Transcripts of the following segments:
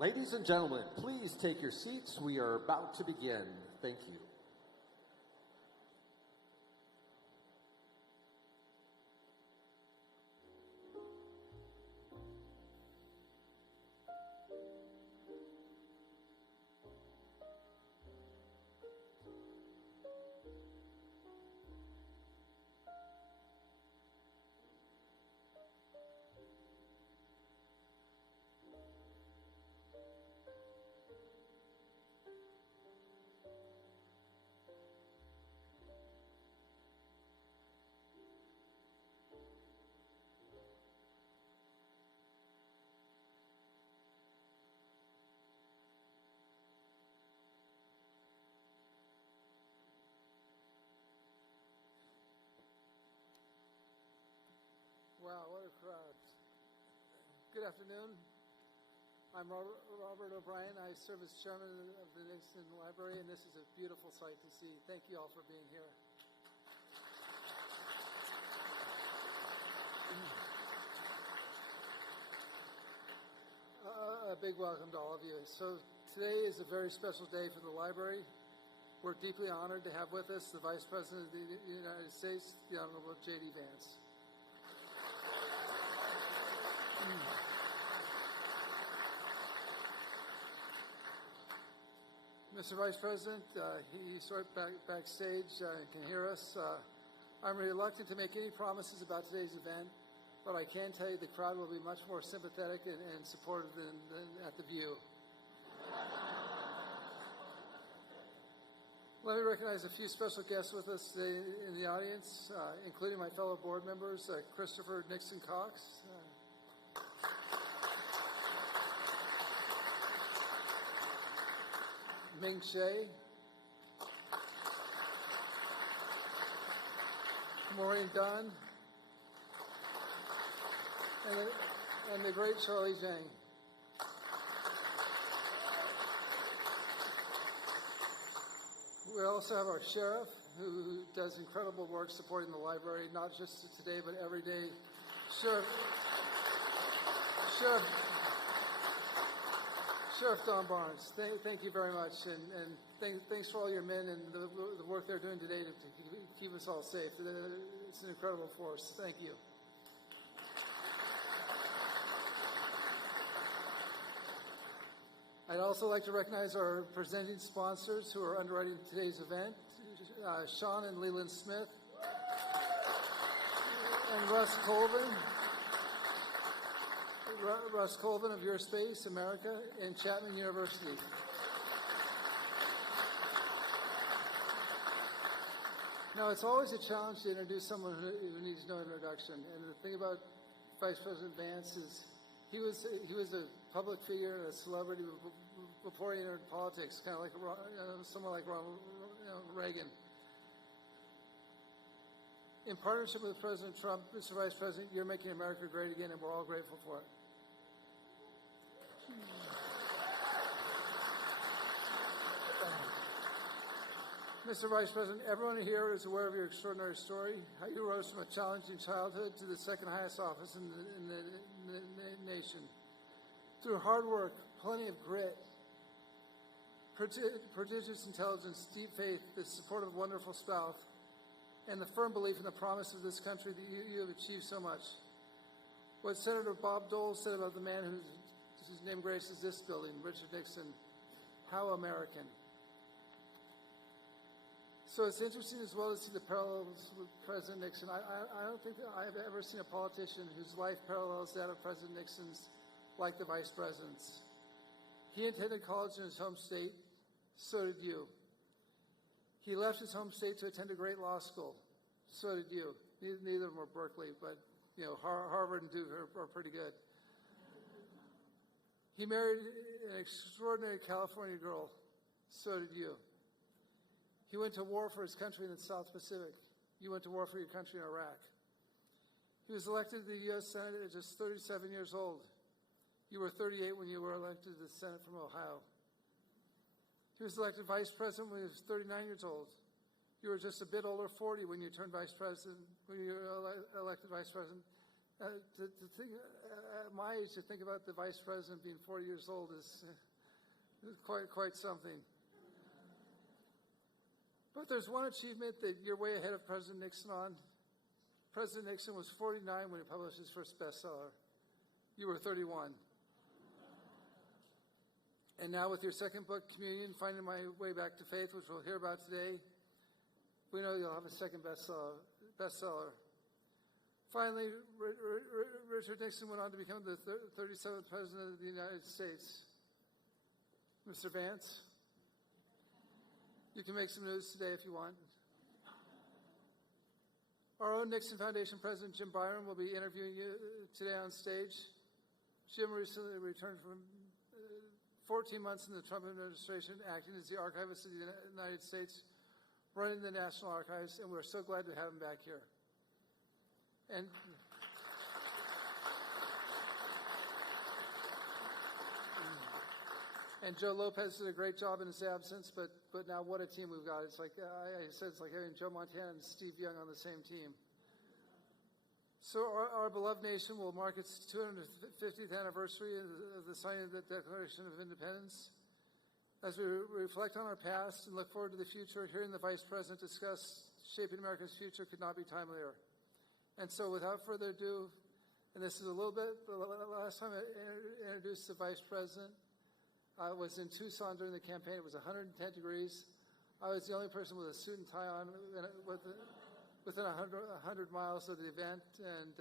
Ladies and gentlemen, please take your seats. We are about to begin. Thank you. Wow, what a crowd. Good afternoon. I'm Robert O'Brien. I serve as chairman of the Nixon Library, and this is a beautiful sight to see. Thank you all for being here. A big welcome to all of you. So today is a very special day for the library. We're deeply honored to have with us the Vice President of the United States, the Honorable J.D. Vance. Mr. Vice President, he's sort of backstage, can hear us. I'm reluctant to make any promises about today's event, but I can tell you the crowd will be much more sympathetic and supportive than at the View. Let me recognize a few special guests with us today in the audience, including my fellow board members, Christopher Nixon Cox, Ming Shea, Maureen Dunn, and the great Charlie Zhang. We also have our sheriff, who does incredible work supporting the library, not just today, but every day. Sheriff Don Barnes, thank you very much, and thanks for all your men and the work they're doing today to keep us all safe. It's an incredible force. Thank you. I'd also like to recognize our presenting sponsors who are underwriting today's event, Sean and Leland Smith, and Russ Colvin of Your Space America and Chapman University. Now, it's always a challenge to introduce someone who needs no introduction. And the thing about Vice President Vance is he was a public figure and a celebrity before he entered politics, kind of like someone like Ronald Reagan. In partnership with President Trump, Mr. Vice President, you're making America great again, and we're all grateful for it. Mr. Vice President, everyone here is aware of your extraordinary story, how you rose from a challenging childhood to the second highest office in the nation. Through hard work, plenty of grit, prodigious intelligence, deep faith, the support of a wonderful spouse, and the firm belief in the promise of this country that you have achieved so much. What Senator Bob Dole said about the man whose name graces this building, Richard Nixon, how American. So it's interesting as well to see the parallels with President Nixon. I don't think that I've ever seen a politician whose life parallels that of President Nixon's like the vice president's. He attended college in his home state. So did you. He left his home state to attend a great law school. So did you. Neither of them were Berkeley, but Harvard and Duke are pretty good. He married an extraordinary California girl. So did you. He went to war for his country in the South Pacific. You went to war for your country in Iraq. He was elected to the U.S. Senate at just 37 years old. You were 38 when you were elected to the Senate from Ohio. He was elected vice president when he was 39 years old. You were just a bit older, 40, when you turned vice president, when you were elected vice president. To think, at my age, to think about the vice president being 40 years old is quite something. But there's one achievement that you're way ahead of President Nixon on. President Nixon was 49 when he published his first bestseller. You were 31. And now with your second book, Communion, Finding My Way Back to Faith, which we'll hear about today, we know you'll have a second bestseller. Finally, Richard Nixon went on to become the 37th President of the United States. Mr. Vance, you can make some news today if you want. Our own Nixon Foundation President Jim Byron will be interviewing you today on stage. Jim recently returned from 14 months in the Trump administration, acting as the archivist of the United States, running the National Archives, and we're so glad to have him back here. And Joe Lopez did a great job in his absence, but now what a team we've got. It's like I said, it's like having Joe Montana and Steve Young on the same team. So our beloved nation will mark its 250th anniversary of the signing of the Declaration of Independence. As we reflect on our past and look forward to the future, hearing the Vice President discuss shaping America's future could not be timelier. And so without further ado, and this is a little bit, the last time I introduced the Vice President, I was in Tucson during the campaign. It was 110 degrees. I was the only person with a suit and tie on within 100 miles of the event, and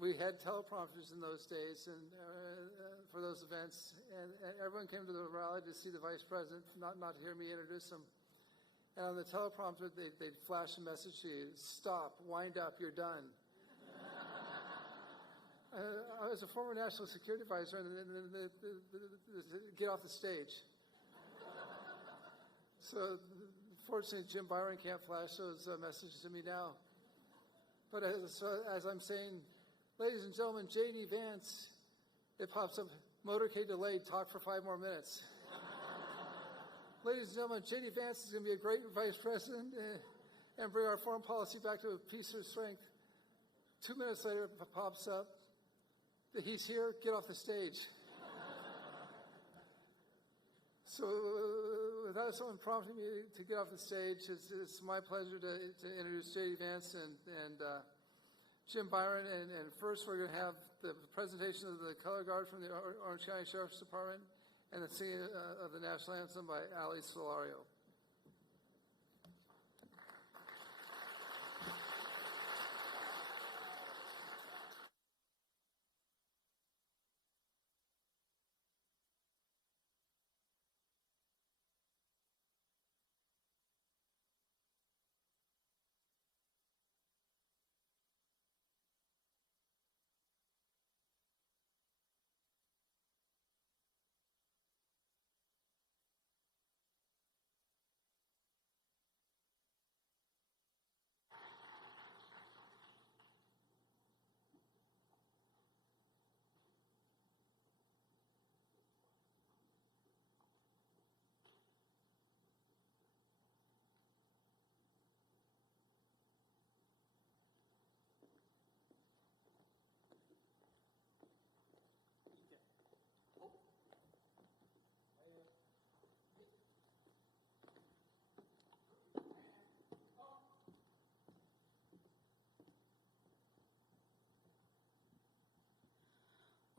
we had teleprompters in those days and for those events, and everyone came to the rally to see the Vice President, not to hear me introduce him. And on the teleprompter, they'd flash a message to you: stop, wind up, you're done. I was a former national security advisor, and get off the stage. So fortunately, Jim Byron can't flash those messages to me now. But as I'm saying, ladies and gentlemen, J.D. Vance, it pops up, motorcade delayed, talk for 5 more minutes. Ladies and gentlemen, J.D. Vance is going to be a great vice president and bring our foreign policy back to a peace or strength. 2 minutes later, it pops up that he's here, get off the stage. So without someone prompting me to get off the stage, it's my pleasure to introduce J.D. Vance and Jim Byron. And first we're going to have the presentation of the color guard from the Orange County Sheriff's Department and the singing of the national anthem by Ali Solario.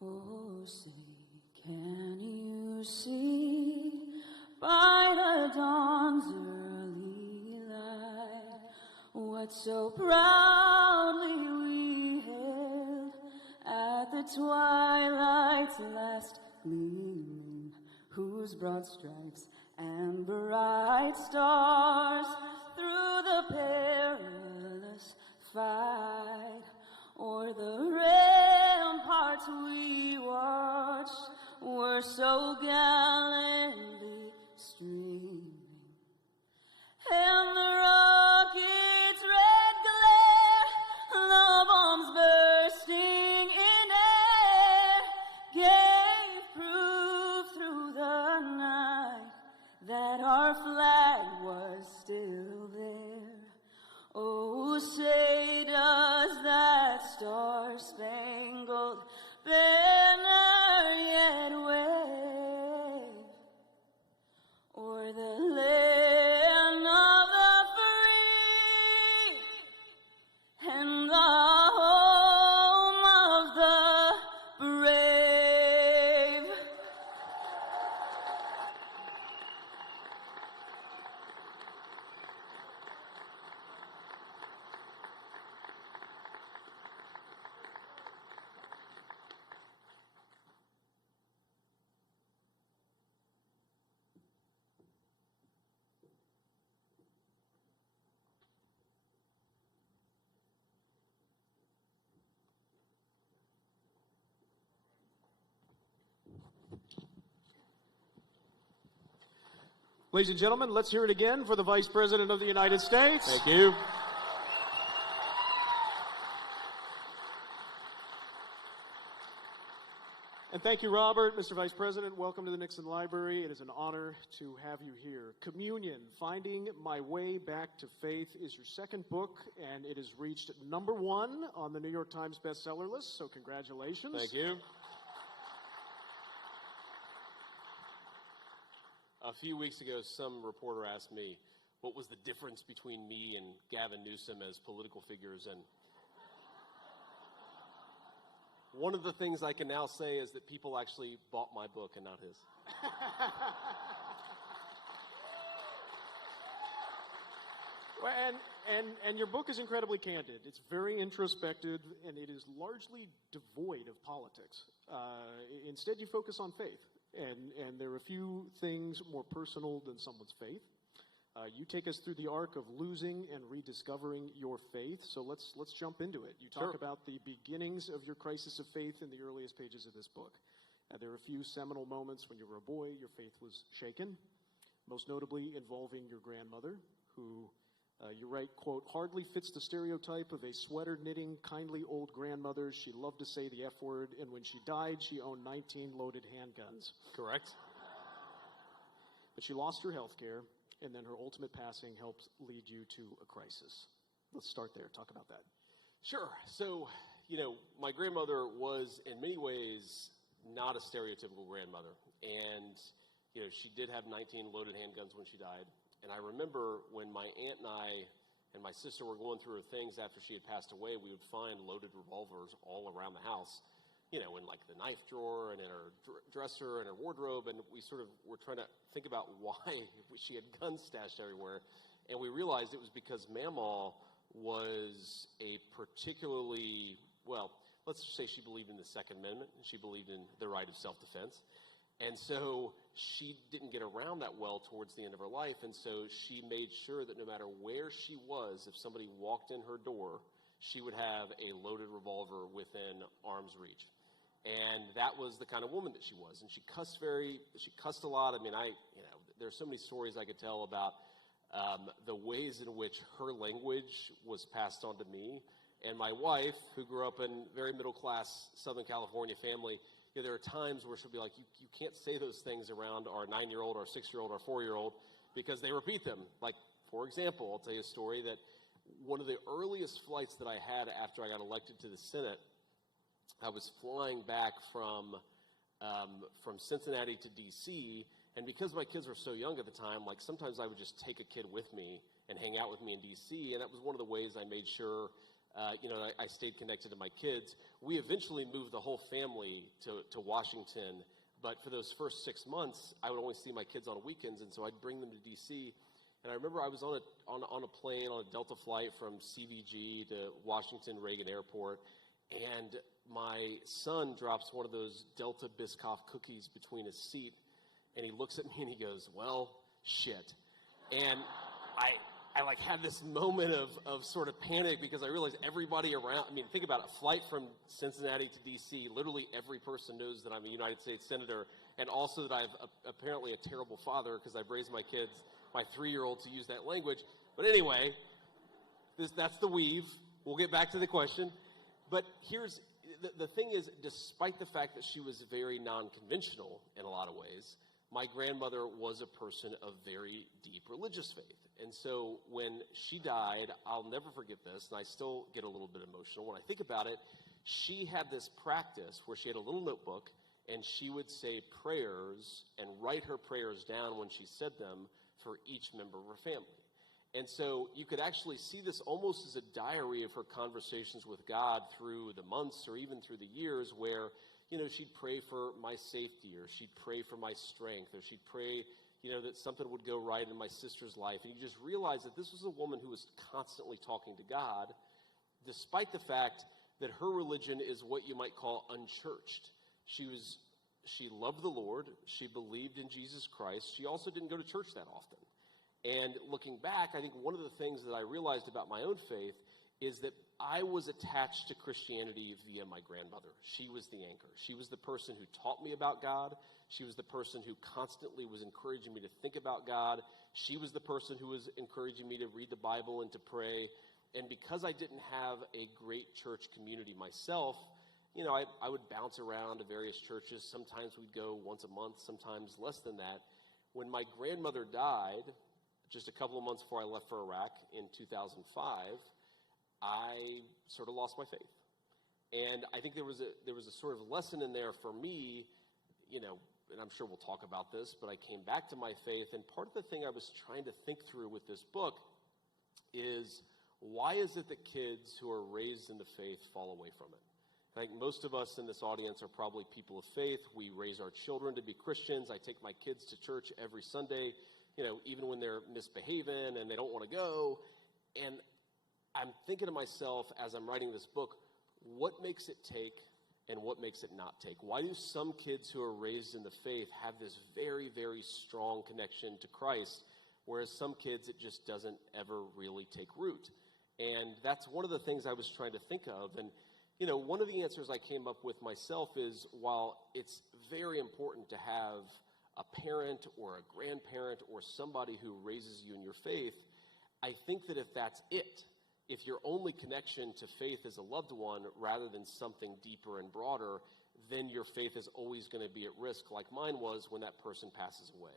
Oh, say, can you see by the dawn's early what so proudly we hailed at the twilight's last gleaming, whose broad stripes and bright stars through the perilous fight o'er the ramparts we watched were so gallantly streaming. And the rocket's red glare, the bombs bursting in air, gave proof through the night that our flag was still there. Oh, say does that star-spangled banner yet wave o'er the land of the free and the home of the brave? Ladies and gentlemen, let's hear it again for the Vice President of the United States. Thank you. And thank you, Robert. Mr. Vice President, welcome to the Nixon Library. It is an honor to have you here. Communion, Finding My Way Back to Faith, is your second book, and it has reached #1 on the New York Times bestseller list, so congratulations. Thank you. A few weeks ago, some reporter asked me what was the difference between me and Gavin Newsom as political figures, and one of the things I can now say is that people actually bought my book and not his. Well, and your book is incredibly candid. It's very introspective, and it is largely devoid of politics. Instead, you focus on faith, and there are a few things more personal than someone's faith. You take us through the arc of losing and rediscovering your faith, so let's jump into it. You talk Sure. about the beginnings of your crisis of faith in the earliest pages of this book. There are a few seminal moments when you were a boy, your faith was shaken, most notably involving your grandmother, who you write, quote, hardly fits the stereotype of a sweater-knitting, kindly old grandmother. She loved to say the F word, and when she died, she owned 19 loaded handguns. Correct? But she lost her health care, and then her ultimate passing helped lead you to a crisis. Let's start there. Talk about that. Sure. So, my grandmother was in many ways not a stereotypical grandmother. And, she did have 19 loaded handguns when she died. And I remember when my aunt and I and my sister were going through her things after she had passed away, we would find loaded revolvers all around the house, in like the knife drawer and in her dresser and her wardrobe. And we sort of were trying to think about why she had guns stashed everywhere. And we realized it was because Mamaw was a particularly, let's just say she believed in the Second Amendment, and she believed in the right of self-defense. And so she didn't get around that well towards the end of her life, and so she made sure that no matter where she was, if somebody walked in her door, she would have a loaded revolver within arm's reach. And that was the kind of woman that she was. And she cussed a lot. I mean, there's so many stories I could tell about the ways in which her language was passed on to me. And my wife, who grew up in a very middle-class Southern California family, there are times where she'll be like, you can't say those things around our 9-year-old, our 6-year-old, our 4-year-old, because they repeat them. Like, for example, I'll tell you a story that one of the earliest flights that I had after I got elected to the Senate, I was flying back from Cincinnati to D.C., and because my kids were so young at the time, like sometimes I would just take a kid with me and hang out with me in D.C., and that was one of the ways I made sure I stayed connected to my kids. We eventually moved the whole family to Washington, but for those first 6 months, I would only see my kids on weekends, and so I'd bring them to D.C., And I remember I was on a plane on a Delta flight from CVG to Washington Reagan Airport, and my son drops one of those Delta Biscoff cookies between his seat, and he looks at me and he goes, "Well, shit." And I like had this moment of sort of panic because I realized everybody around, I mean, think about it, a flight from Cincinnati to D.C., literally every person knows that I'm a United States Senator, and also that I've apparently a terrible father because I've raised my kids, my 3-year-old, to use that language. But anyway, that's the weave. We'll get back to the question. But here's, the thing is, despite the fact that she was very non-conventional in a lot of ways, my grandmother was a person of very deep religious faith. And so when she died, I'll never forget this, and I still get a little bit emotional when I think about it. She had this practice where she had a little notebook, and she would say prayers and write her prayers down when she said them for each member of her family. And so you could actually see this almost as a diary of her conversations with God through the months or even through the years where, you know, she'd pray for my safety, or she'd pray for my strength, or she'd pray, you know, that something would go right in my sister's life. And you just realize that this was a woman who was constantly talking to God, despite the fact that her religion is what you might call unchurched. She loved the Lord. She believed in Jesus Christ. She also didn't go to church that often. And looking back, I think one of the things that I realized about my own faith is that I was attached to Christianity via my grandmother. She was the anchor. She was the person who taught me about God. She was the person who constantly was encouraging me to think about God. She was the person who was encouraging me to read the Bible and to pray. And because I didn't have a great church community myself, you know, I would bounce around to various churches. Sometimes we'd go once a month, sometimes less than that. When my grandmother died, just a couple of months before I left for Iraq in 2005, I sort of lost my faith. And I think there was a sort of lesson in there for me, you know, and I'm sure we'll talk about this, but I came back to my faith. And part of the thing I was trying to think through with this book is, why is it that kids who are raised in the faith fall away from it? I think most of us in this audience are probably people of faith. We raise our children to be Christians. I take my kids to church every Sunday, you know, even when they're misbehaving and they don't want to go. And I'm thinking to myself as I'm writing this book, what makes it take and what makes it not take? Why do some kids who are raised in the faith have this very, very strong connection to Christ, whereas some kids it just doesn't ever really take root? And that's one of the things I was trying to think of. And, you know, one of the answers I came up with myself is, while it's very important to have a parent or a grandparent or somebody who raises you in your faith, I think that if that's it, if your only connection to faith is a loved one rather than something deeper and broader, then your faith is always going to be at risk, like mine was when that person passes away.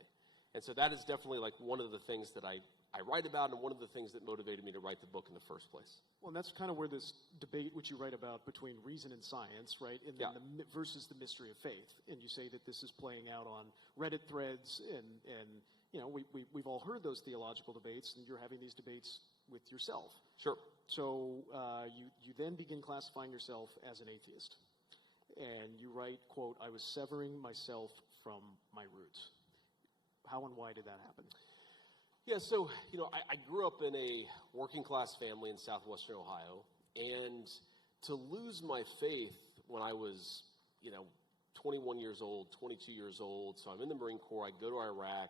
And so that is definitely like one of the things that I write about, and one of the things that motivated me to write the book in the first place. Well, and that's kind of where this debate, which you write about, between reason and science, right, and then versus the mystery of faith. And you say that this is playing out on Reddit threads, and you know, we've all heard those theological debates, and you're having these debates with yourself. Sure. So you then begin classifying yourself as an atheist. And you write, quote, "I was severing myself from my roots." How and why did that happen? Yeah, so, you know, I grew up in a working-class family in southwestern Ohio, and to lose my faith when I was, you know, 21 years old, 22 years old, so I'm in the Marine Corps, I go to Iraq.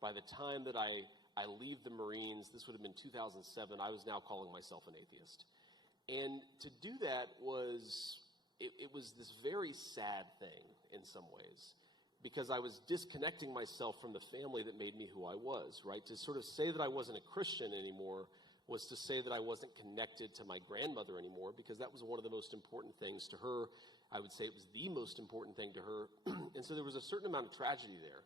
By the time that I leave the Marines, this would have been 2007, I was now calling myself an atheist. And to do that was, it was this very sad thing in some ways, because I was disconnecting myself from the family that made me who I was, right? To sort of say that I wasn't a Christian anymore was to say that I wasn't connected to my grandmother anymore, because that was one of the most important things to her. I would say it was the most important thing to her. And so there was a certain amount of tragedy there.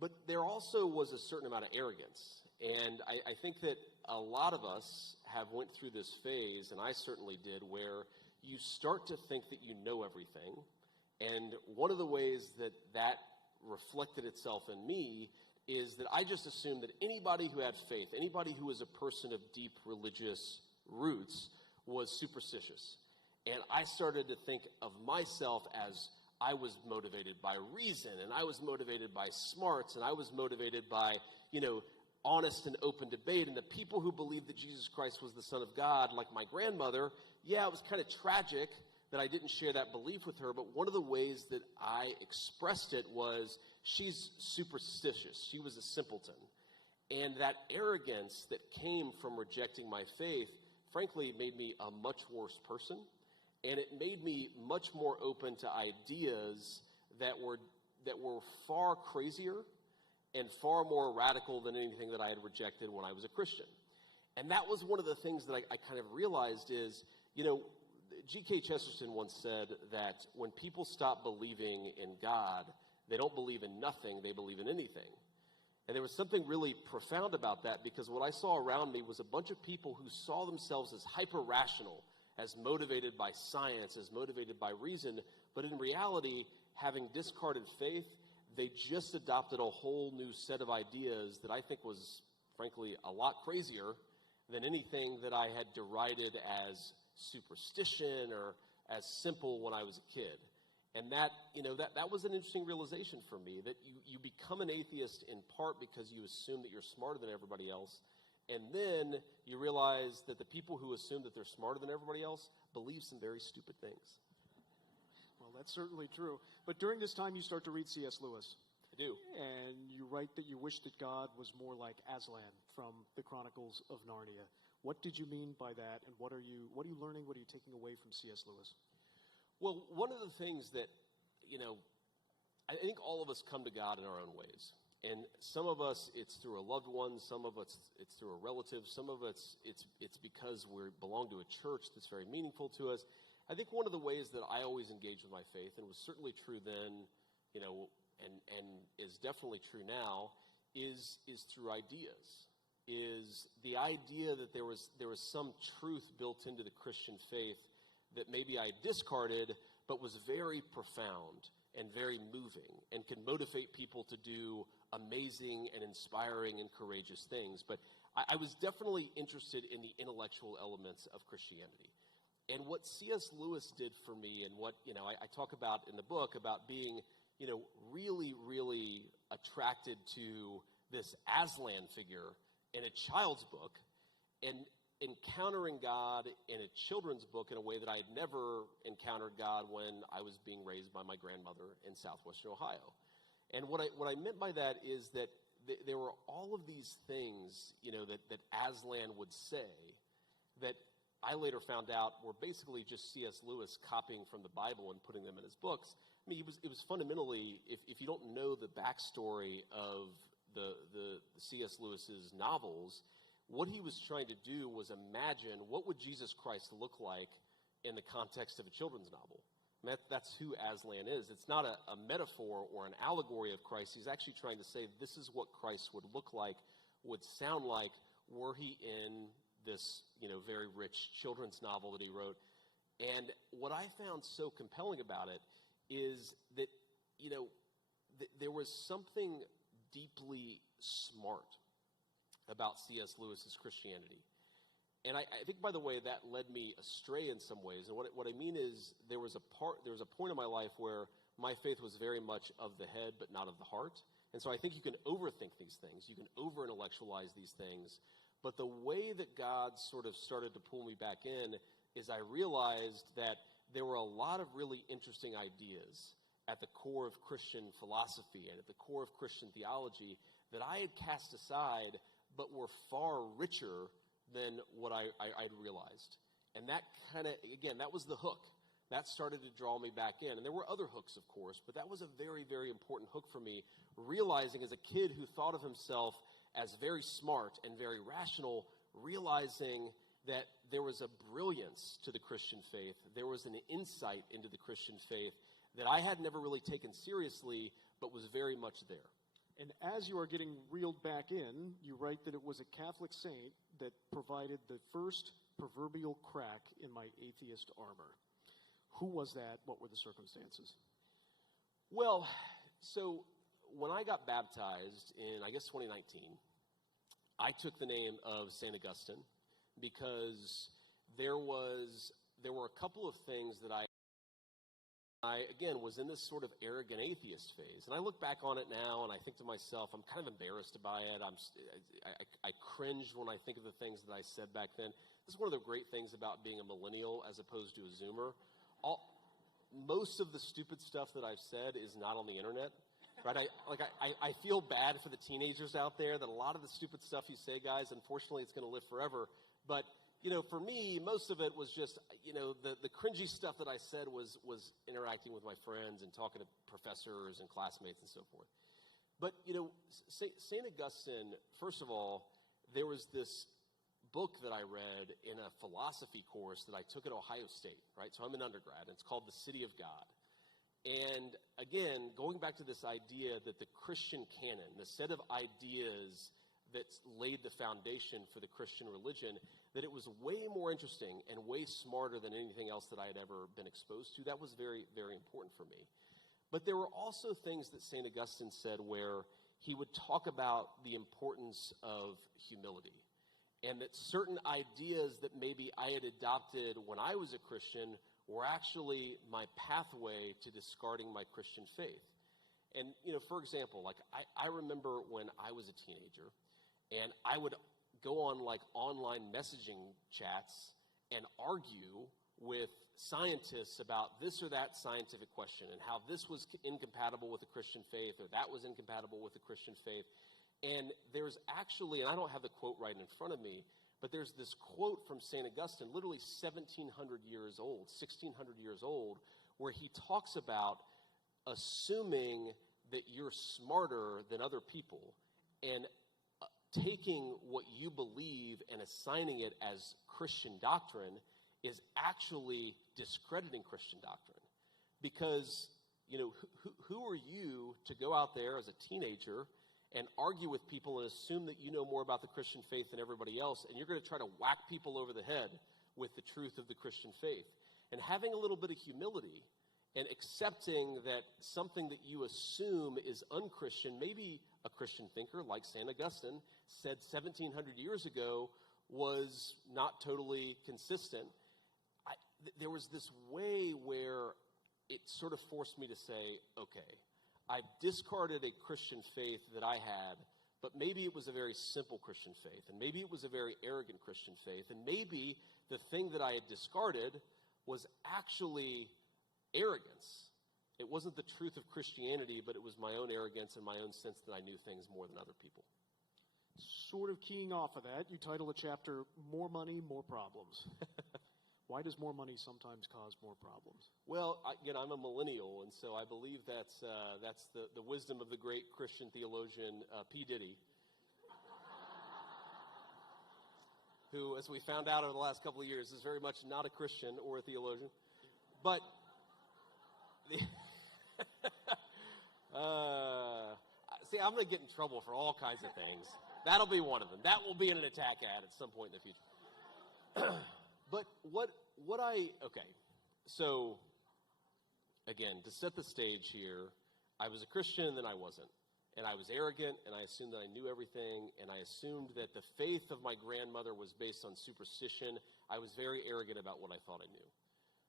But there also was a certain amount of arrogance. And I think that a lot of us have went through this phase, and I certainly did, where you start to think that you know everything. And one of the ways that that reflected itself in me is that I just assumed that anybody who had faith, anybody who was a person of deep religious roots, was superstitious. And I started to think of myself as I was motivated by reason, and I was motivated by smarts, and I was motivated by, you know, honest and open debate. And the people who believed that Jesus Christ was the Son of God, like my grandmother, yeah, it was kind of tragic that I didn't share that belief with her, but one of the ways that I expressed it was she's superstitious. She was a simpleton. And that arrogance that came from rejecting my faith, frankly, made me a much worse person. And it made me much more open to ideas that were far crazier and far more radical than anything that I had rejected when I was a Christian. And that was one of the things that I kind of realized is, G.K. Chesterton once said that when people stop believing in God, they don't believe in nothing, they believe in anything. And there was something really profound about that, because what I saw around me was a bunch of people who saw themselves as hyper-rational, as motivated by science, as motivated by reason, but in reality, having discarded faith, they just adopted a whole new set of ideas that I think was, frankly, a lot crazier than anything that I had derided as superstition or as simple when I was a kid. And that was an interesting realization for me, that you become an atheist in part because you assume that you're smarter than everybody else, and then you realize that the people who assume that they're smarter than everybody else believe some very stupid things. Well, that's certainly true. But during this time, you start to read C.S. Lewis. I do. And you write that you wish that God was more like Aslan from the Chronicles of Narnia. What did you mean by that, and what are you learning, what are you taking away from C.S. Lewis? Well, one of the things that, I think all of us come to God in our own ways. And some of us, it's through a loved one. Some of us, it's through a relative. Some of us, it's because we belong to a church that's very meaningful to us. I think one of the ways that I always engage with my faith, and was certainly true then, and is definitely true now, is through ideas. Is the idea that there was some truth built into the Christian faith that maybe I discarded, but was very profound and very moving and can motivate people to do amazing and inspiring and courageous things. But I was definitely interested in the intellectual elements of Christianity. And what C.S. Lewis did for me, and what I talk about in the book about being really, really attracted to this Aslan figure in a child's book, and encountering God in a children's book in a way that I had never encountered God when I was being raised by my grandmother in southwestern Ohio. And what I meant by that is that there were all of these things, that Aslan would say that I later found out were basically just C.S. Lewis copying from the Bible and putting them in his books. I mean, it was fundamentally, if you don't know the backstory of the C.S. Lewis's novels, what he was trying to do was imagine what would Jesus Christ look like in the context of a children's novel. That's who Aslan is. It's not a metaphor or an allegory of Christ. He's actually trying to say this is what Christ would look like, would sound like, were he in this, very rich children's novel that he wrote. And what I found so compelling about it is that, there was something deeply smart about C.S. Lewis's Christianity. And I think, by the way, that led me astray in some ways. And what I mean is there was a point in my life where my faith was very much of the head but not of the heart. And so I think you can overthink these things. You can over-intellectualize these things. But the way that God sort of started to pull me back in is I realized that there were a lot of really interesting ideas at the core of Christian philosophy and at the core of Christian theology that I had cast aside but were far richer than what I'd realized. And that kind of, again, that was the hook. That started to draw me back in. And there were other hooks, of course, but that was a very, very important hook for me, realizing as a kid who thought of himself as very smart and very rational, realizing that there was a brilliance to the Christian faith. There was an insight into the Christian faith that I had never really taken seriously, but was very much there. And as you are getting reeled back in, you write that it was a Catholic saint that provided the first proverbial crack in my atheist armor. Who was that? What were the circumstances? Well, so when I got baptized in, 2019, I took the name of St. Augustine because there were a couple of things that I I, again, was in this sort of arrogant atheist phase. And I look back on it now, and I think to myself, I'm kind of embarrassed by it. I cringe when I think of the things that I said back then. This is one of the great things about being a millennial as opposed to a Zoomer. Most of the stupid stuff that I've said is not on the internet. Right? I feel bad for the teenagers out there that a lot of the stupid stuff you say, guys, unfortunately, it's going to live forever. But for me, most of it was just, the cringy stuff that I said was interacting with my friends and talking to professors and classmates and so forth. But, St. Augustine, first of all, there was this book that I read in a philosophy course that I took at Ohio State, right? So I'm an undergrad, and it's called The City of God. And again, going back to this idea that the Christian canon, the set of ideas that laid the foundation for the Christian religion, that it was way more interesting and way smarter than anything else that I had ever been exposed to. That was very, very important for me. But there were also things that St. Augustine said where he would talk about the importance of humility, and that certain ideas that maybe I had adopted when I was a Christian were actually my pathway to discarding my Christian faith. And, for example, like I remember when I was a teenager, and I would go on like online messaging chats and argue with scientists about this or that scientific question and how this was incompatible with the Christian faith or that was incompatible with the Christian faith. And there's actually, and I don't have the quote right in front of me, but there's this quote from St. Augustine, literally 1,700 years old, 1,600 years old, where he talks about assuming that you're smarter than other people and taking what you believe and assigning it as Christian doctrine is actually discrediting Christian doctrine. Because, who are you to go out there as a teenager and argue with people and assume that you know more about the Christian faith than everybody else, and you're going to try to whack people over the head with the truth of the Christian faith? And having a little bit of humility and accepting that something that you assume is unchristian, maybe a Christian thinker like St. Augustine said 1,700 years ago was not totally consistent. There was this way where it sort of forced me to say, okay, I've discarded a Christian faith that I had, but maybe it was a very simple Christian faith, and maybe it was a very arrogant Christian faith, and maybe the thing that I had discarded was actually arrogance. It wasn't the truth of Christianity, but it was my own arrogance and my own sense that I knew things more than other people. Sort of keying off of that, you title a chapter, More Money, More Problems. Why does more money sometimes cause more problems? Well, again, I'm a millennial, and so I believe that's the wisdom of the great Christian theologian P. Diddy, who, as we found out over the last couple of years, is very much not a Christian or a theologian. But see, I'm going to get in trouble for all kinds of things. That'll be one of them. That will be in an attack ad at some point in the future. But okay, so again, to set the stage here, I was a Christian and then I wasn't. And I was arrogant and I assumed that I knew everything, and I assumed that the faith of my grandmother was based on superstition. I was very arrogant about what I thought I knew.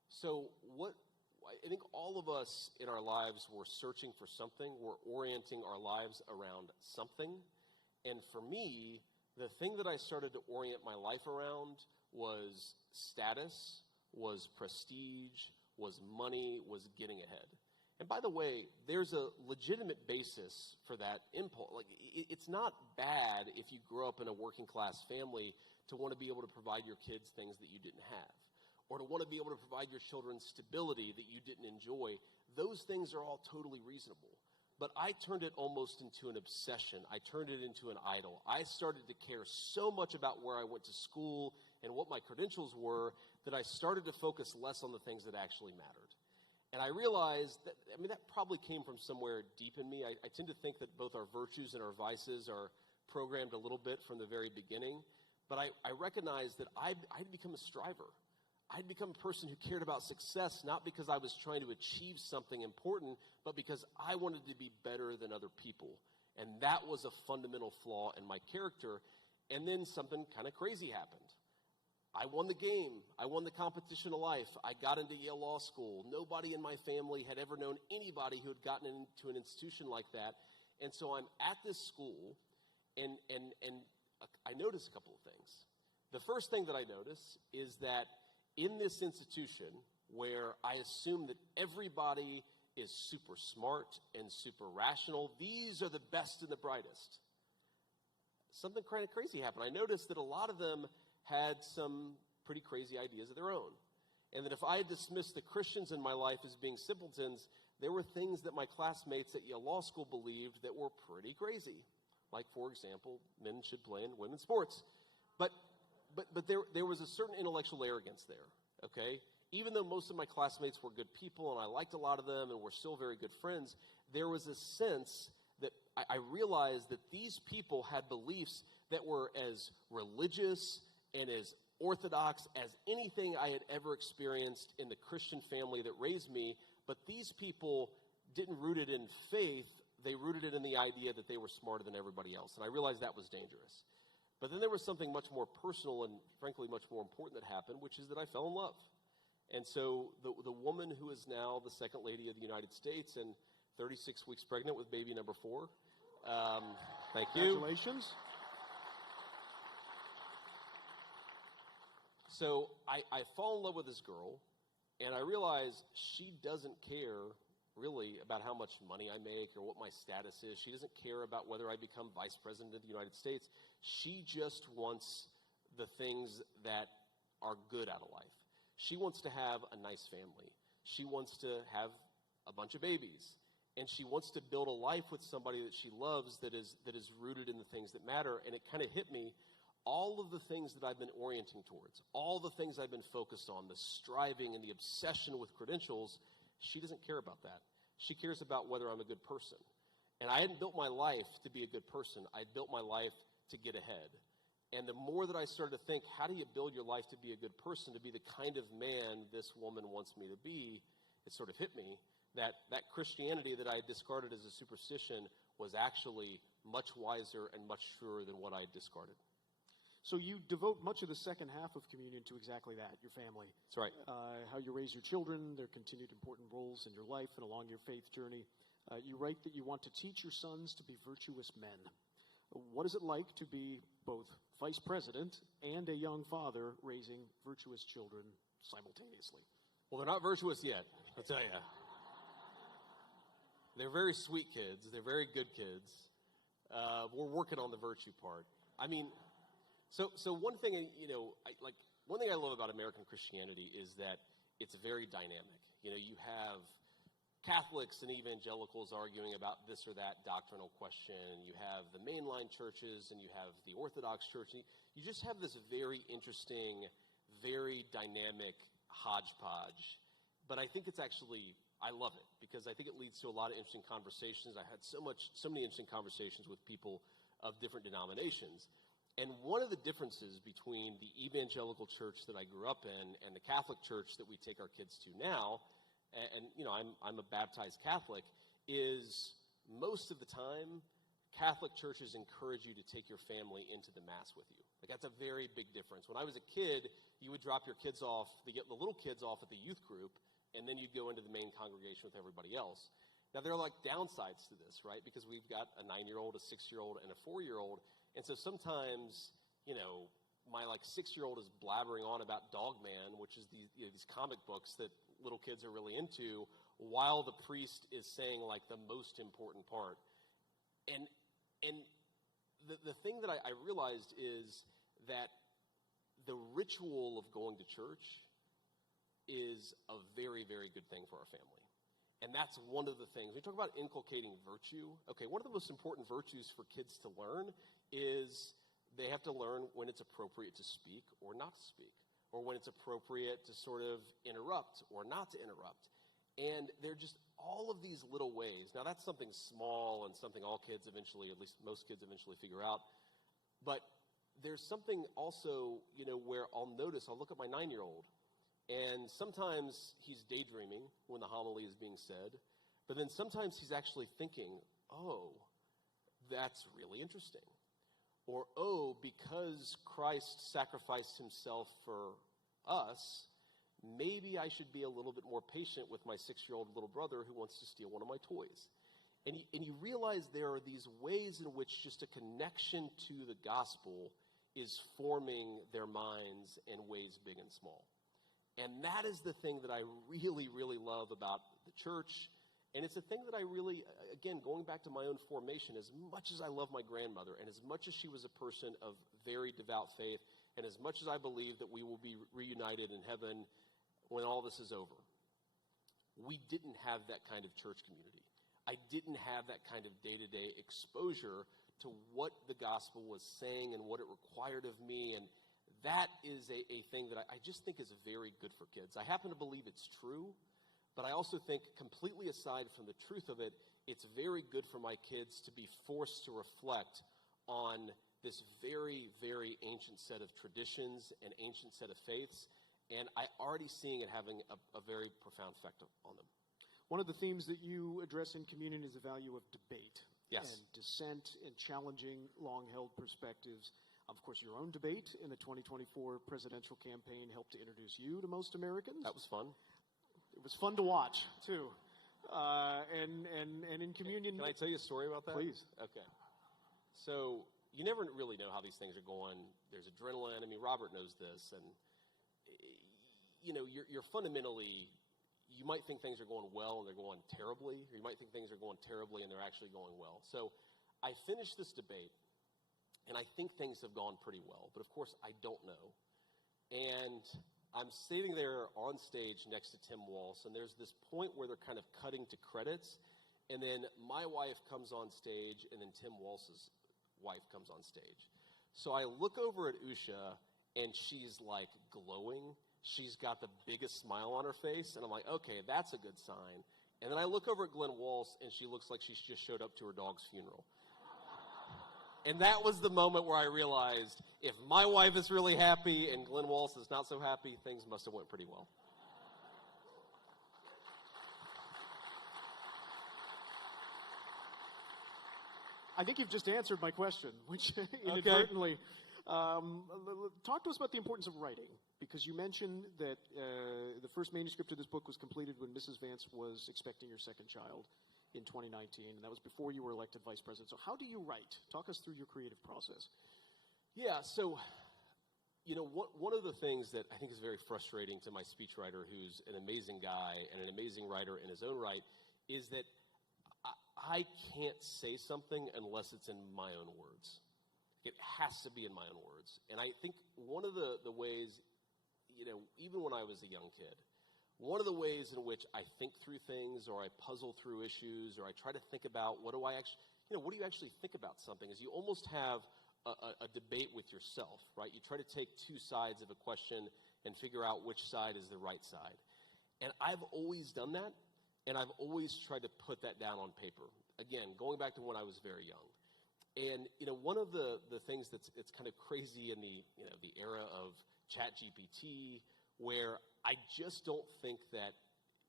So I think all of us in our lives were searching for something. We're orienting our lives around something. And for me, the thing that I started to orient my life around was status, was prestige, was money, was getting ahead. And by the way, there's a legitimate basis for that impulse. Like, it's not bad if you grow up in a working class family to want to be able to provide your kids things that you didn't have, or to want to be able to provide your children stability that you didn't enjoy. Those things are all totally reasonable. But I turned it almost into an obsession. I turned it into an idol. I started to care so much about where I went to school and what my credentials were that I started to focus less on the things that actually mattered. And I realized that, that probably came from somewhere deep in me. I tend to think that both our virtues and our vices are programmed a little bit from the very beginning. But I recognized that I'd become a striver. I'd become a person who cared about success, not because I was trying to achieve something important, but because I wanted to be better than other people. And that was a fundamental flaw in my character. And then something kind of crazy happened. I won the game. I won the competition of life. I got into Yale Law School. Nobody in my family had ever known anybody who had gotten into an institution like that. And so I'm at this school, and I notice a couple of things. The first thing that I notice is that in this institution, where I assume that everybody is super smart and super rational, these are the best and the brightest. Something kind of crazy happened. I noticed that a lot of them had some pretty crazy ideas of their own. And that if I had dismissed the Christians in my life as being simpletons, there were things that my classmates at Yale Law School believed that were pretty crazy. Like, for example, men should play in women's sports. But there was a certain intellectual arrogance there, okay? Even though most of my classmates were good people and I liked a lot of them and were still very good friends, there was a sense that I realized that these people had beliefs that were as religious and as orthodox as anything I had ever experienced in the Christian family that raised me, but these people didn't root it in faith, they rooted it in the idea that they were smarter than everybody else, and I realized that was dangerous. But then there was something much more personal and frankly much more important that happened, which is that I fell in love. And so the woman who is now the second lady of the United States and 36 weeks pregnant with baby number 4, thank you. Congratulations. So I fall in love with this girl, and I realize she doesn't care really about how much money I make or what my status is. She doesn't care about whether I become vice president of the United States. She just wants the things that are good out of life. She wants to have a nice family. She wants to have a bunch of babies. And she wants to build a life with somebody that she loves that is rooted in the things that matter. And it kind of hit me. All of the things that I've been orienting towards, all the things I've been focused on, the striving and the obsession with credentials, she doesn't care about that. She cares about whether I'm a good person. And I hadn't built my life to be a good person. I built my life to get ahead. And the more that I started to think, how do you build your life to be a good person, to be the kind of man this woman wants me to be, it sort of hit me that Christianity that I had discarded as a superstition was actually much wiser and much truer than what I had discarded. So you devote much of the second half of communion to exactly that, your family. That's right. How you raise your children, their continued important roles in your life and along your faith journey. You write that you want to teach your sons to be virtuous men. What is it like to be both vice president and a young father raising virtuous children simultaneously? Well, they're not virtuous yet, I'll tell you. They're very sweet kids. They're very good kids. We're working on the virtue part. I mean, so one thing, one thing I love about American Christianity is that it's very dynamic. You have Catholics and evangelicals arguing about this or that doctrinal question. You have the mainline churches and you have the Orthodox Church. You just have this very interesting, very dynamic hodgepodge. But I think I love it because I think it leads to a lot of interesting conversations. I had so many interesting conversations with people of different denominations. And one of the differences between the evangelical church that I grew up in and the Catholic church that we take our kids to now, and I'm a baptized Catholic, is most of the time Catholic churches encourage you to take your family into the Mass with you. Like, that's a very big difference. When I was a kid, you would drop your kids off, the little kids off at the youth group, and then you'd go into the main congregation with everybody else. Now, there are like downsides to this, right? Because we've got a 9-year-old, a 6-year-old, and a 4-year-old. And so sometimes, my 6-year-old is blabbering on about Dog Man, which is these comic books that little kids are really into, while the priest is saying the most important part. And the thing that I realized is that the ritual of going to church is a very, very good thing for our family. And that's one of the things. We talk about inculcating virtue. Okay, one of the most important virtues for kids to learn is they have to learn when it's appropriate to speak or not to speak, or when it's appropriate to sort of interrupt or not to interrupt. And they're just all of these little ways. Now, that's something small and something all kids eventually, at least most kids eventually figure out. But there's something also, where I'll look at my 9-year-old, and sometimes he's daydreaming when the homily is being said, but then sometimes he's actually thinking, oh, that's really interesting. Or, oh, because Christ sacrificed himself for us, maybe I should be a little bit more patient with my 6-year-old little brother who wants to steal one of my toys. And you realize there are these ways in which just a connection to the gospel is forming their minds in ways big and small. And that is the thing that I really, really love about the church. And it's a thing that I really, again, going back to my own formation, as much as I love my grandmother, and as much as she was a person of very devout faith, and as much as I believe that we will be reunited in heaven when all this is over, we didn't have that kind of church community. I didn't have that kind of day-to-day exposure to what the gospel was saying and what it required of me. And that is a thing that I just think is very good for kids. I happen to believe it's true, but I also think, completely aside from the truth of it, it's very good for my kids to be forced to reflect on this very, very ancient set of traditions and ancient set of faiths. And I'm already seeing it having a very profound effect on them. One of the themes that you address in Communion is the value of debate. Yes. And dissent and challenging long-held perspectives. Of course, your own debate in the 2024 presidential campaign helped to introduce you to most Americans. That was fun. It was fun to watch, too. And in Communion... Can I tell you a story about that? Please. Okay. So you never really know how these things are going. There's adrenaline. I mean, Robert knows this. And, you know, you're fundamentally... You might think things are going well and they're going terribly, or you might think things are going terribly and they're actually going well. So I finished this debate, and I think things have gone pretty well. But, of course, I don't know. And I'm sitting there on stage next to Tim Walz, and there's this point where they're kind of cutting to credits, and then my wife comes on stage, and then Tim Walz's wife comes on stage. So I look over at Usha, and she's, like, glowing. She's got the biggest smile on her face, and I'm like, okay, that's a good sign. And then I look over at Glenn Walz, and she looks like she's just showed up to her dog's funeral. And that was the moment where I realized, if my wife is really happy and Glenn Walz is not so happy, things must have went pretty well. I think you've just answered my question, which inadvertently... talk to us about the importance of writing, because you mentioned that the first manuscript of this book was completed when Mrs. Vance was expecting your second child in 2019, and that was before you were elected vice president. So how do you write? Talk us through your creative process. Yeah, so, you know, one of the things that I think is very frustrating to my speechwriter, who's an amazing guy and an amazing writer in his own right, is that I can't say something unless it's in my own words. It has to be in my own words. And I think one of the ways, you know, even when I was a young kid, one of the ways in which I think through things, or I puzzle through issues, or I try to think about what do you actually think about something, is you almost have a debate with yourself, right? You try to take two sides of a question and figure out which side is the right side. And I've always done that, and I've always tried to put that down on paper. Again, going back to when I was very young. And, you know, one of the things it's kind of crazy in the era of ChatGPT, where I just don't think that,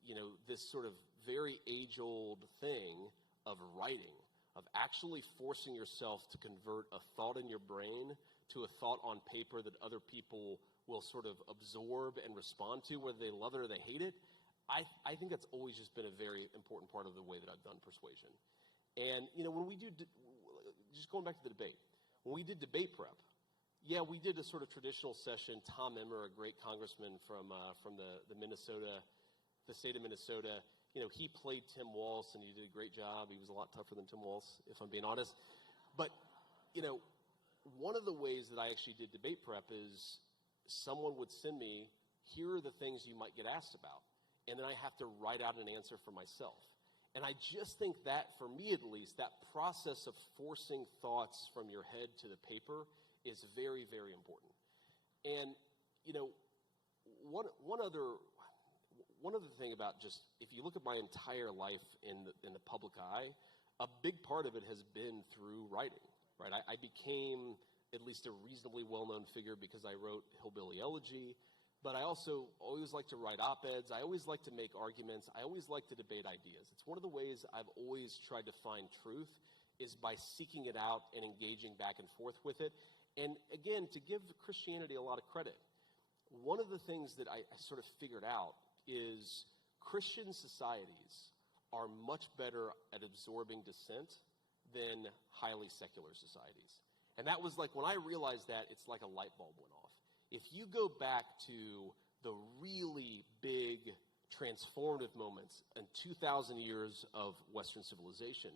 you know, this sort of very age-old thing of writing, of actually forcing yourself to convert a thought in your brain to a thought on paper that other people will sort of absorb and respond to, whether they love it or they hate it, I think that's always just been a very important part of the way that I've done persuasion. And, you know, when we do... Just going back to the debate. When we did debate prep, yeah, we did a sort of traditional session. Tom Emmer, a great congressman from the Minnesota, the state of Minnesota, you know, he played Tim Walz, and he did a great job. He was a lot tougher than Tim Walz, if I'm being honest. But, you know, one of the ways that I actually did debate prep is someone would send me, here are the things you might get asked about. And then I have to write out an answer for myself. And I just think that, for me at least, that process of forcing thoughts from your head to the paper is very, very important. And, you know, one other thing about just, if you look at my entire life in the public eye, a big part of it has been through writing, right? I became at least a reasonably well-known figure because I wrote Hillbilly Elegy. But I also always like to write op-eds. I always like to make arguments. I always like to debate ideas. It's one of the ways I've always tried to find truth is by seeking it out and engaging back and forth with it. And again, to give Christianity a lot of credit, one of the things that I sort of figured out is Christian societies are much better at absorbing dissent than highly secular societies. And that was like, when I realized that, it's like a light bulb went off. If you go back to the really big transformative moments in 2,000 years of Western civilization,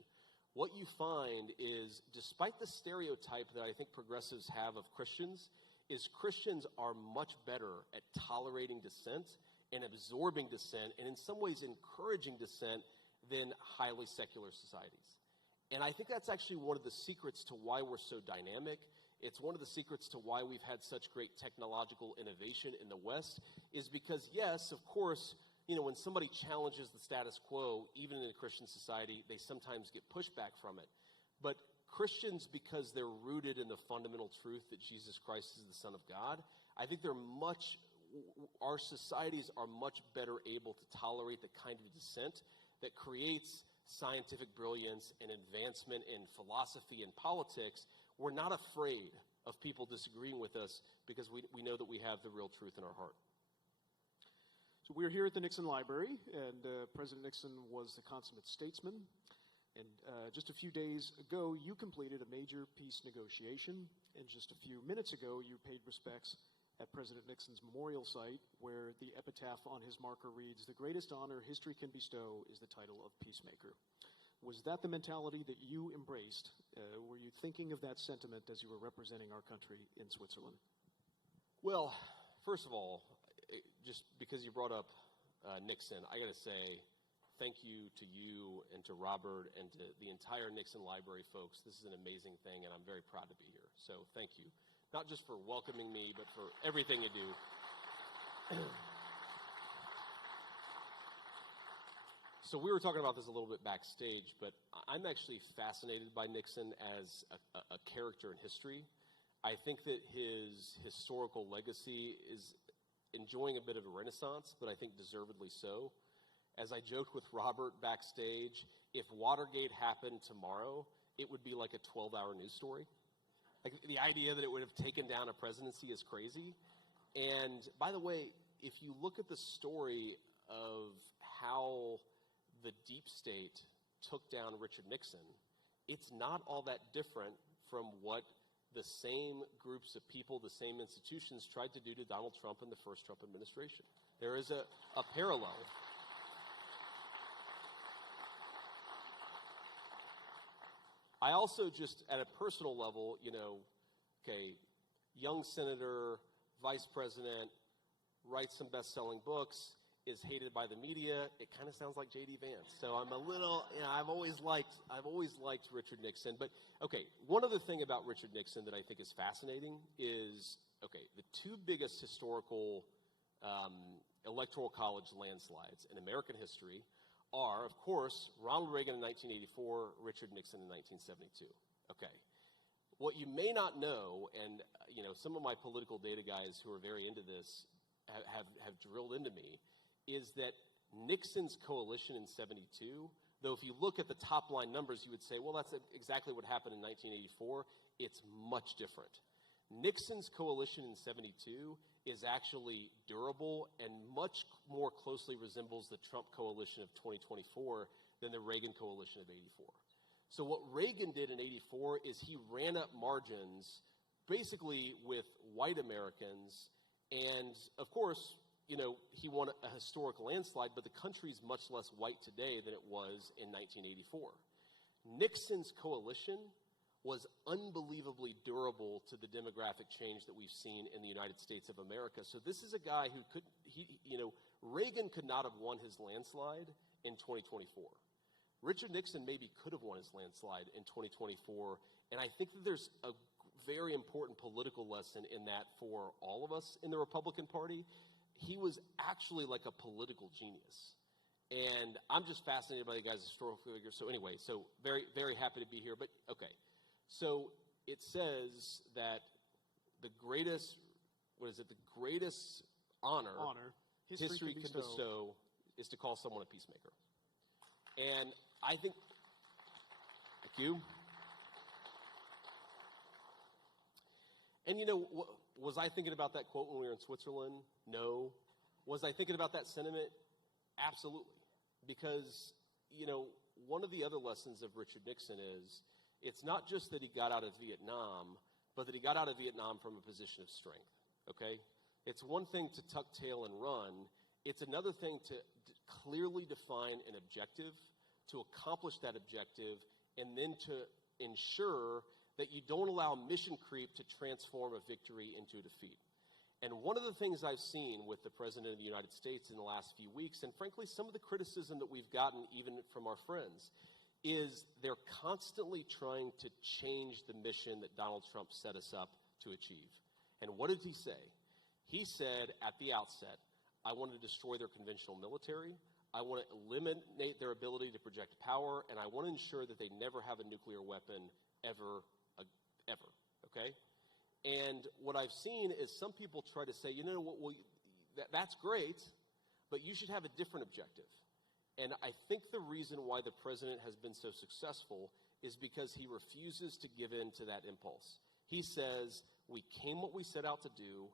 what you find is, despite the stereotype that I think progressives have of Christians, is Christians are much better at tolerating dissent and absorbing dissent, and in some ways encouraging dissent, than highly secular societies. And I think that's actually one of the secrets to why we're so dynamic. It's one of the secrets to why we've had such great technological innovation in the West, is because, yes, of course, when somebody challenges the status quo, even in a Christian society, they sometimes get pushback from it. But Christians, because they're rooted in the fundamental truth that Jesus Christ is the Son of God, I think our societies are much better able to tolerate the kind of dissent that creates scientific brilliance and advancement in philosophy and politics. We're not afraid of people disagreeing with us because we know that we have the real truth in our heart. So we're here at the Nixon Library, and President Nixon was the consummate statesman. And just a few days ago, you completed a major peace negotiation. And just a few minutes ago, you paid respects at President Nixon's memorial site, where the epitaph on his marker reads, "The greatest honor history can bestow is the title of peacemaker." Was that the mentality that you embraced? Were you thinking of that sentiment as you were representing our country in Switzerland? Well, first of all, just because you brought up Nixon, I got to say thank you to you and to Robert and to the entire Nixon Library folks. This is an amazing thing, and I'm very proud to be here. So thank you. Not just for welcoming me, but for everything you do. So we were talking about this a little bit backstage, but I'm actually fascinated by Nixon as a character in history. I think that his historical legacy is enjoying a bit of a renaissance, but I think deservedly so. As I joked with Robert backstage, if Watergate happened tomorrow, it would be like a 12-hour news story. Like, the idea that it would have taken down a presidency is crazy. And by the way, if you look at the story of how the deep state took down Richard Nixon, it's not all that different from what the same groups of people, the same institutions tried to do to Donald Trump in the first Trump administration. There is a parallel. I also, just at a personal level, young senator, vice president, writes some best-selling books, is hated by the media. It kind of sounds like J.D. Vance. So I'm a little, I've always liked Richard Nixon. But okay, one other thing about Richard Nixon that I think is fascinating is, the two biggest historical electoral college landslides in American history are, of course, Ronald Reagan in 1984, Richard Nixon in 1972. Okay. What you may not know, and some of my political data guys who are very into this have drilled into me, is that Nixon's coalition in 72, though if you look at the top line numbers, you would say, well, that's exactly what happened in 1984. It's much different. Nixon's coalition in 72 is actually durable and much more closely resembles the Trump coalition of 2024 than the Reagan coalition of 84. So what Reagan did in 84 is he ran up margins basically with white Americans, and of course, he won a historic landslide, but the country's much less white today than it was in 1984. Nixon's coalition was unbelievably durable to the demographic change that we've seen in the United States of America. So this is a guy who Reagan could not have won his landslide in 2024. Richard Nixon maybe could have won his landslide in 2024, and I think that there's a very important political lesson in that for all of us in the Republican Party. He was actually like a political genius. And I'm just fascinated by the guy's historical figure. So anyway, very, very happy to be here. But okay, so it says that the greatest honor history can bestow is to call someone a peacemaker. And I think, thank you. And was I thinking about that quote when we were in Switzerland? No. Was I thinking about that sentiment? Absolutely. Because, one of the other lessons of Richard Nixon is it's not just that he got out of Vietnam, but that he got out of Vietnam from a position of strength, okay? It's one thing to tuck tail and run. It's another thing to clearly define an objective, to accomplish that objective, and then to ensure that you don't allow mission creep to transform a victory into a defeat. And one of the things I've seen with the President of the United States in the last few weeks, and frankly, some of the criticism that we've gotten even from our friends, is they're constantly trying to change the mission that Donald Trump set us up to achieve. And what did he say? He said at the outset, I want to destroy their conventional military, I want to eliminate their ability to project power, and I want to ensure that they never have a nuclear weapon ever, okay? And what I've seen is some people try to say, that's great, but you should have a different objective. And I think the reason why the president has been so successful is because he refuses to give in to that impulse. He says, we came what we set out to do.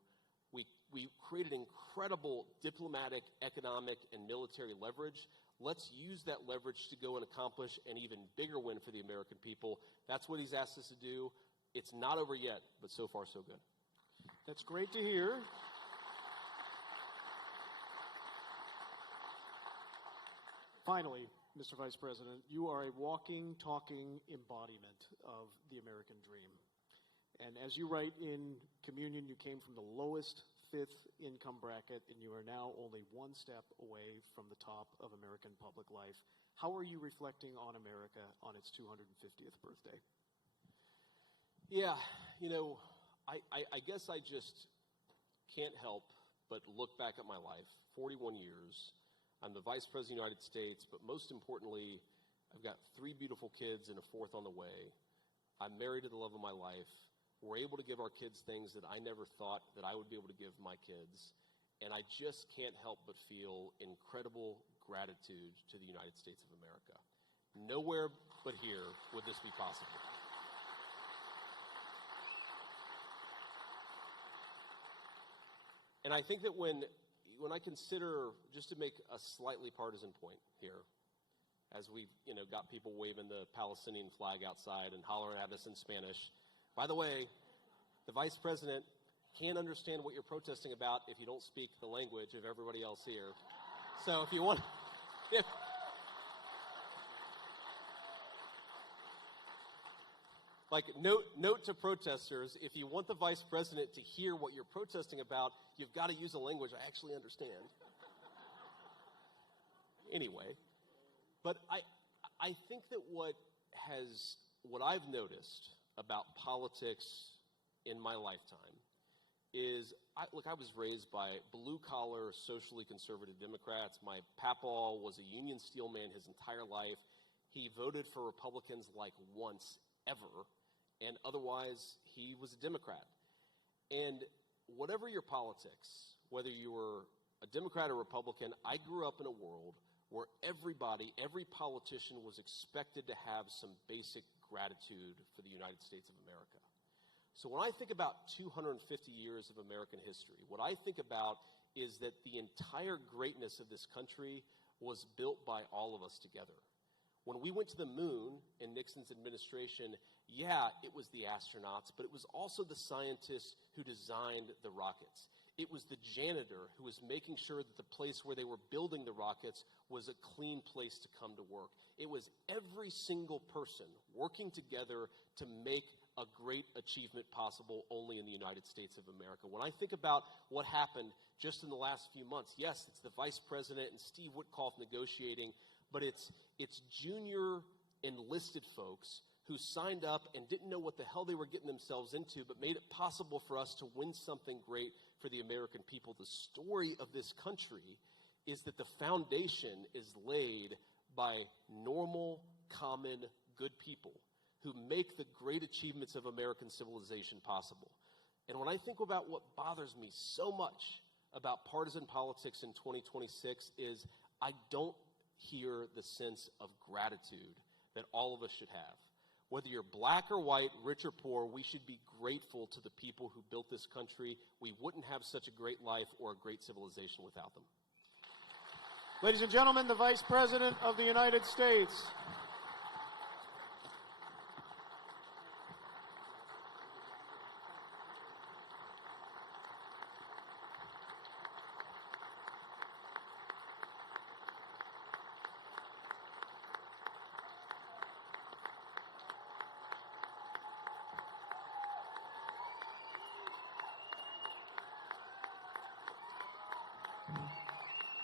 We created incredible diplomatic, economic, and military leverage. Let's use that leverage to go and accomplish an even bigger win for the American people. That's what he's asked us to do. It's not over yet, but so far so good. That's great to hear. Finally, Mr. Vice President, you are a walking, talking embodiment of the American dream. And as you write in Communion, you came from the lowest fifth income bracket, and you are now only one step away from the top of American public life. How are you reflecting on America on its 250th birthday? Yeah, I guess I just can't help but look back at my life, 41 years. I'm the Vice President of the United States, but most importantly, I've got 3 beautiful kids and a 4th on the way. I'm married to the love of my life. We're able to give our kids things that I never thought that I would be able to give my kids. And I just can't help but feel incredible gratitude to the United States of America. Nowhere but here would this be possible. And I think that when I consider, just to make a slightly partisan point here, as we've got people waving the Palestinian flag outside and hollering at us in Spanish. By the way, the Vice President can't understand what you're protesting about if you don't speak the language of everybody else here. So if you want, note to protesters, if you want the Vice President to hear what you're protesting about, you've got to use a language I actually understand. Anyway, but I think that what I've noticed about politics in my lifetime is, I was raised by blue-collar, socially conservative Democrats. My papaw was a union steelman his entire life. He voted for Republicans like once ever, and otherwise he was a Democrat. And whatever your politics, whether you were a Democrat or Republican, I grew up in a world where every politician was expected to have some basic gratitude for the United States of America. So when I think about 250 years of American history, what I think about is that the entire greatness of this country was built by all of us together. When we went to the moon in Nixon's administration, yeah, it was the astronauts, but it was also the scientists who designed the rockets. It was the janitor who was making sure that the place where they were building the rockets was a clean place to come to work. It was every single person working together to make a great achievement possible only in the United States of America. When I think about what happened just in the last few months, yes, it's the Vice President and Steve Witkoff negotiating, but it's junior enlisted folks who signed up and didn't know what the hell they were getting themselves into, but made it possible for us to win something great for the American people. The story of this country is that the foundation is laid by normal, common, good people who make the great achievements of American civilization possible. And when I think about what bothers me so much about partisan politics in 2026 is I don't hear the sense of gratitude that all of us should have. Whether you're black or white, rich or poor, we should be grateful to the people who built this country. We wouldn't have such a great life or a great civilization without them. Ladies and gentlemen, the Vice President of the United States.